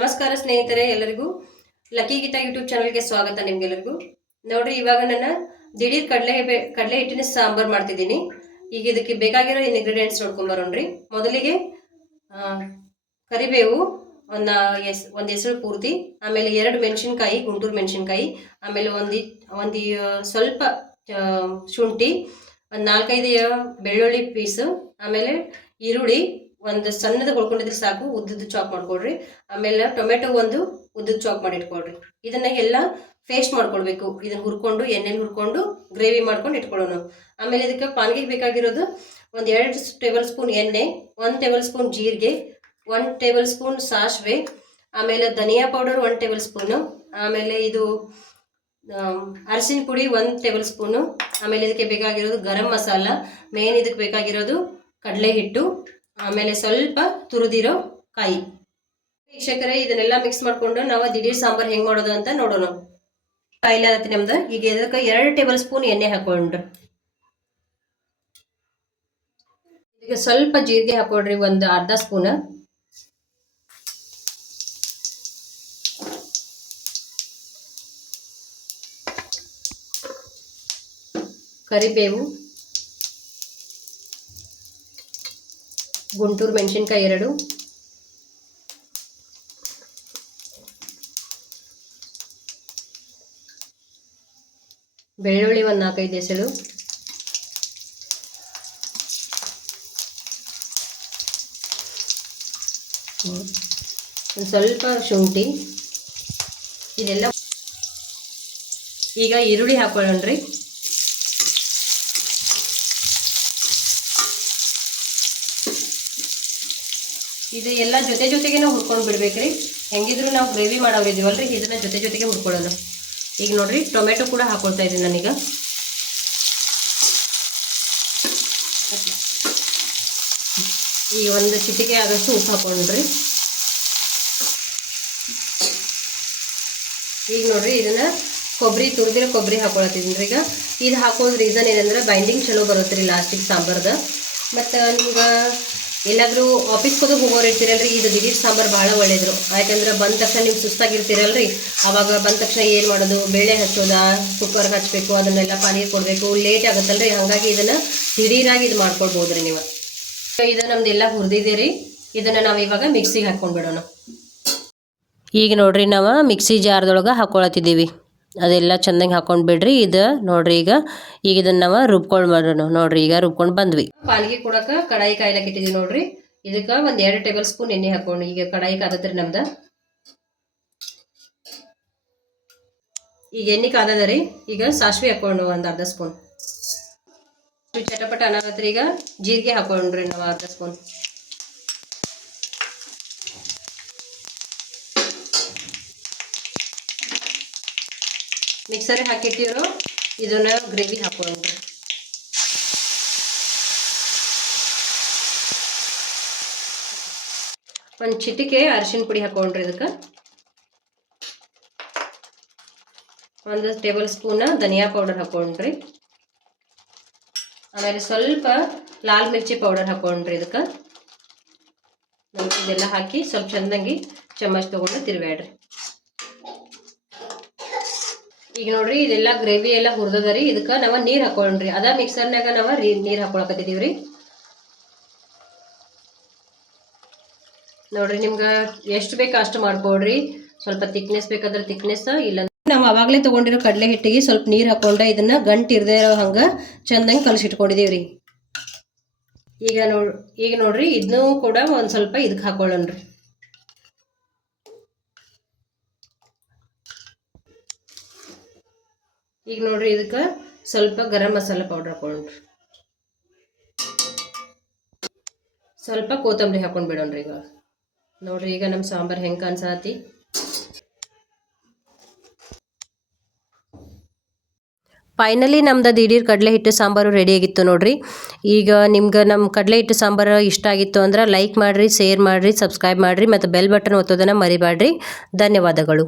ನಮಸ್ಕಾರ ಸ್ನೇಹಿತರೆ, ಎಲ್ಲರಿಗೂ ಲಕ್ಕಿ ಗೀತಾ ಯೂಟ್ಯೂಬ್ ಚಾನಲ್ಗೆ ಸ್ವಾಗತ ನಿಮ್ಗೆಲ್ಲರಿಗೂ ನೋಡ್ರಿ, ಇವಾಗ ನನ್ನ ದಿಢೀರ್ ಕಡಲೆ ಕಡಲೆ ಹಿಟ್ಟಿನ ಸಾಂಬಾರ್ ಮಾಡ್ತಿದ್ದೀನಿ. ಈಗ ಇದಕ್ಕೆ ಬೇಕಾಗಿರೋ ಇಂಗ್ರೀಡಿಯೆಂಟ್ಸ್ ನೋಡ್ಕೊಂಬರೋಣ್ರಿ ಮೊದಲಿಗೆ ಕರಿಬೇವು, ಒಂದು ಎಸ್ ಒಂದು ಹೆಸರು ಪೂರ್ತಿ, ಆಮೇಲೆ ಎರಡು ಮೆಣಸಿನ್ಕಾಯಿ, ಗುಂಟೂರು ಮೆಣಸಿನ್ಕಾಯಿ, ಆಮೇಲೆ ಒಂದು ಒಂದು ಸ್ವಲ್ಪ ಶುಂಠಿ, ಒಂದು ನಾಲ್ಕೈದು ಬೆಳ್ಳುಳ್ಳಿ ಪೀಸು, ಆಮೇಲೆ ಈರುಳ್ಳಿ ಒಂದು ಸಣ್ಣದ ಹೊಳ್ಕೊಂಡಿದ್ರೆ ಸಾಕು, ಉದ್ದುದ್ದು ಚಾಕ್ ಮಾಡ್ಕೊಳ್ರಿ. ಆಮೇಲೆ ಟೊಮೆಟೊ ಒಂದು ಉದ್ದುದ್ದು ಚಾಕ್ ಮಾಡಿ ಇಟ್ಕೊಳ್ರಿ ಇದನ್ನ ಎಲ್ಲ ಪೇಸ್ಟ್ ಮಾಡ್ಕೊಳ್ಬೇಕು. ಇದನ್ನ ಹುರ್ಕೊಂಡು, ಎಣ್ಣೆಲಿ ಹುರ್ಕೊಂಡು ಗ್ರೇವಿ ಮಾಡ್ಕೊಂಡು ಇಟ್ಕೊಳ್ಳೋಣ ಆಮೇಲೆ ಇದಕ್ಕೆ ಪಾನ್ಗೆ ಬೇಕಾಗಿರೋದು ಒಂದು ಎರಡು ಟೇಬಲ್ ಸ್ಪೂನ್ ಎಣ್ಣೆ, ಒಂದು ಟೇಬಲ್ ಸ್ಪೂನ್ ಜೀರಿಗೆ ಒನ್ ಟೇಬಲ್ ಸ್ಪೂನ್ ಸಾಸಿವೆ, ಆಮೇಲೆ ಧನಿಯಾ ಪೌಡರ್ ಒನ್ ಟೇಬಲ್ ಸ್ಪೂನು ಆಮೇಲೆ ಇದು ಅರಸಿನ ಪುಡಿ ಒಂದು ಟೇಬಲ್ ಸ್ಪೂನು ಆಮೇಲೆ ಇದಕ್ಕೆ ಬೇಕಾಗಿರೋದು ಗರಂ ಮಸಾಲ ಮೇನ್ ಇದಕ್ಕೆ ಬೇಕಾಗಿರೋದು ಕಡಲೆ ಹಿಟ್ಟು ಆಮೇಲೆ ಸ್ವಲ್ಪ ತುರಿದಿರೋ ಕಾಯಿ. ವೀಕ್ಷಕರೇ, ಇದನ್ನೆಲ್ಲ ಮಿಕ್ಸ್ ಮಾಡ್ಕೊಂಡು ನಾವು ದಿಢೀರ್ ಸಾಂಬಾರ್ ಹೆಂಗ್ ಮಾಡೋದು ಅಂತ ನೋಡೋಣ. ಕಾಯಿಲೆ ಆಗತ್ತೆ ನಮ್ದು. ಈಗ ಇದಕ್ಕೆ ಎರಡು ಟೇಬಲ್ ಸ್ಪೂನ್ ಎಣ್ಣೆ ಹಾಕೊಂಡ್ರಿ ಈಗ ಸ್ವಲ್ಪ ಜೀರಿಗೆ ಹಾಕೊಡ್ರಿ ಒಂದು ಅರ್ಧ ಸ್ಪೂನ್. ಕರಿಬೇವು. ಗುಂಟೂರು ಮೆಣಸಿನ್ಕಾಯಿ ಎರಡು. ಬೆಳ್ಳುಳ್ಳಿ ಒಂದು ನಾಲ್ಕೈದು ಎಸಳು ಒಂದು ಸ್ವಲ್ಪ ಶುಂಠಿ. ಇದೆಲ್ಲ ಈಗ ಈರುಳ್ಳಿ ಹಾಕೊಳ್ಳೋಣ್ರಿ. ಇದು ಎಲ್ಲ ಜೊತೆ ಜೊತೆಗೆ ನಾವು ಹುರ್ಕೊಂಡು ಬಿಡ್ಬೇಕ್ರಿ. ಹೆಂಗಿದ್ರು ನಾವು ಗ್ರೇವಿ ರೀ ಇದನ್ನ ಜೊತೆ ಜೊತೆಗೆ ಹುರ್ಕೊಳ್ಳೋಣ. ಈಗ ನೋಡ್ರಿ ಟೊಮೆಟೊ ಕೂಡ ಹಾಕೊಳ್ತಾ ಇದ್ದೀನಿ ನಾನೀಗ. ಈ ಒಂದು ಚಿಟಿಕೆ ಆದಷ್ಟು ಉಪ್ಪು ಹಾಕೊಂಡ್ರಿ. ಈಗ ನೋಡ್ರಿ, ಇದನ್ನ ಕೊಬ್ಬರಿ ತುರಿದಿರೋ ಕೊಬ್ಬರಿ ಹಾಕೊಳತ್ತಿದ್ದೀನಿ ಈಗ ಇದು ಹಾಕೋದ್ ರೀಸನ್ ಏನಂದ್ರೆ ಬೈಂಡಿಂಗ್ ಚಲೋ ಬರುತ್ತೆ ರೀ ಲಾಸ್ಟಿಗೆ ಸಾಂಬಾರ್ದ. ಮತ್ತು ನಿಮ್ಗೆ ಎಲ್ಲಾದರೂ ಆಫೀಸ್ಗೋದು ಹೋಗೋರು ಇರ್ತೀರಲ್ರಿ, ಇದು ದಿಢೀರ್ ಸಾಂಬಾರು ಭಾಳ ಒಳ್ಳೇದ್ರು. ಯಾಕಂದ್ರೆ ಬಂದ ತಕ್ಷಣ ನೀವು ಸುಸ್ತಾಗಿರ್ತೀರಲ್ರಿ. ಅವಾಗ ಬಂದ ತಕ್ಷಣ ಏನು ಮಾಡೋದು? ಬೇಳೆ ಹಚ್ಚೋದ? ಕುಕ್ಕರ್ಗೆ ಹಚ್ಚಬೇಕು ಅದನ್ನೆಲ್ಲ ಪಾನಿಗೆ ಕೊಡಬೇಕು. ಲೇಟ್ ಆಗುತ್ತಲ್ರಿ, ಹಾಗಾಗಿ ಇದನ್ನು ದಿಢೀರಾಗಿ ಇದು ಮಾಡ್ಕೊಳ್ಬೋದು ರೀ ನೀವು ಇದು ನಮ್ದೆಲ್ಲ ಹುರಿದಿದೆ ರೀ. ಇದನ್ನು ನಾವು ಇವಾಗ ಮಿಕ್ಸಿಗೆ ಹಾಕ್ಕೊಂಡ್ಬಿಡೋಣ ಈಗ ನೋಡ್ರಿ, ನಾವು ಮಿಕ್ಸಿ ಜಾರ್ದೊಳಗೆ ಹಾಕೊಳತ್ತಿದ್ದೀವಿ. ಅದೆಲ್ಲ ಚಂದಂಗೆ ಹಾಕೊಂಡು ಬಿಡ್ರಿ. ಇದು ನೋಡ್ರಿ ಈಗ ಈಗ ಇದನ್ನ ನಾವು ರುಬ್ಕೊಂಡು ಮಾಡೋಣ. ನೋಡ್ರಿ, ಈಗ ರುಬ್ಕೊಂಡು ಬಂದ್ವಿ. ಪಾನಿಗೆ ಕೊಡಕ ಕಡಾಯಿ ಕಾಯ್ಲಕ್ಕೆ ಇಟ್ಟಿದ್ದೀವಿ ನೋಡ್ರಿ. ಇದಕ್ಕೆ ಒಂದು ಎರಡು ಟೇಬಲ್ ಸ್ಪೂನ್ ಎಣ್ಣೆ ಹಾಕೊಂಡು ಈಗ ಕಡಾಯಿ ಕಾದತ್ರಿ ನಮ್ದು. ಈಗ ಎಣ್ಣೆ ಕಾದದ ಈಗ ಸಾಸಿವೆ ಹಾಕೊಂಡು ಒಂದು ಅರ್ಧ ಸ್ಪೂನ್. ಚಟಪಟ ಅನ್ನ ಈಗ. ಜೀರಿಗೆ ಹಾಕೊಂಡ್ರಿ ನಾವು ಅರ್ಧ ಸ್ಪೂನ್. ಮಿಕ್ಸರಿಗೆ ಹಾಕಿಟ್ಟಿರೋ ಇದನ್ನ ಗ್ರೇವಿ ಹಾಕೊಂಡ್ರಿ ಒಂದು ಚಿಟಿಕೆ ಅರಿಶಿನ ಪುಡಿ ಹಾಕೊಂಡ್ರಿ ಇದಕ್ಕೆ. ಒಂದು ಟೇಬಲ್ ಸ್ಪೂನ್ ಧನಿಯಾ ಪೌಡರ್ ಹಾಕೊಂಡ್ರಿ. ಆಮೇಲೆ ಸ್ವಲ್ಪ ಲಾಲ್ ಮಿರ್ಚಿ ಪೌಡರ್ ಹಾಕೊಂಡ್ರಿ ಇದಕ್ಕೆ. ಇದೆಲ್ಲ ಹಾಕಿ ಸ್ವಲ್ಪ ಚೆಂದಂಗಿ ಚಮಚ ತಗೊಂಡು ತಿರುಗಾಡ್ರಿ ಈಗ ನೋಡ್ರಿ, ಇದೆಲ್ಲ ಗ್ರೇವಿ ಎಲ್ಲ ಹುರಿದದ ರೀ, ಇದಕ್ಕೆ ನಾವು ನೀರು ಹಾಕೊಂಡ್ರಿ ಅದ ಮಿಕ್ಸರ್ನಾಗ ನಾವು ನೀರು ಹಾಕೊಳಕತ್ತಿದೀವಿ ರೀ. ನೋಡ್ರಿ, ನಿಮ್ಗೆ ಎಷ್ಟು ಬೇಕು ಅಷ್ಟು ಮಾಡ್ಕೊಡ್ರಿ ಸ್ವಲ್ಪ ತಿಕ್ನೆಸ್ ಬೇಕಾದ್ರೆ ತಿಕ್ನೆಸ್ ಇಲ್ಲ ನಾವು ಅವಾಗಲೇ ತೊಗೊಂಡಿರೋ ಕಡಲೆ ಹಿಟ್ಟಿಗೆ ಸ್ವಲ್ಪ ನೀರು ಹಾಕೊಂಡ ಇದನ್ನ ಗಂಟು ಇರದೇ ಇರೋ ಹಂಗೆ ಚೆಂದಂಗೆ ಕಲಸಿಟ್ಕೊಂಡಿದೀವಿ ರೀ. ಈಗ ನೋಡ್, ಈಗ ನೋಡ್ರಿ ಇದನ್ನೂ ಕೂಡ ಒಂದು ಸ್ವಲ್ಪ ಇದಕ್ಕೆ ಹಾಕೊಳ್ಳೋಣ್ರಿ ಈಗ ನೋಡ್ರಿ ಇದಕ್ಕೆ ಸ್ವಲ್ಪ ಗರಂ ಮಸಾಲ ಪೌಡರ್ ಹಾಕೊಂಡ್ರಿ. ಸ್ವಲ್ಪ ಕೊತ್ತಂಬರಿ ಹಾಕೊಂಡು ಬಿಡೋಣ್ರಿ ಈಗ. ನೋಡ್ರಿ ಈಗ ನಮ್ಮ ಸಾಂಬಾರು ಹೆಂಗೆ ಕಾಣಿಸತಿ. ಫೈನಲಿ ನಮ್ದು ದಿಢೀರ್ ಕಡಲೆ ಹಿಟ್ಟು ಸಾಂಬಾರು ರೆಡಿಯಾಗಿತ್ತು ನೋಡ್ರಿ. ಈಗ ನಿಮ್ಗೆ ನಮ್ಮ ಕಡಲೆ ಹಿಟ್ಟು ಸಾಂಬಾರು ಇಷ್ಟ ಆಗಿತ್ತು ಅಂದ್ರೆ ಲೈಕ್ ಮಾಡಿರಿ ಶೇರ್ ಮಾಡಿರಿ ಸಬ್ಸ್ಕ್ರೈಬ್ ಮಾಡಿರಿ, ಮತ್ತು ಬೆಲ್ ಬಟನ್ ಒತ್ತೋದನ್ನು ಮರಿಬೇಡ್ರಿ ಧನ್ಯವಾದಗಳು.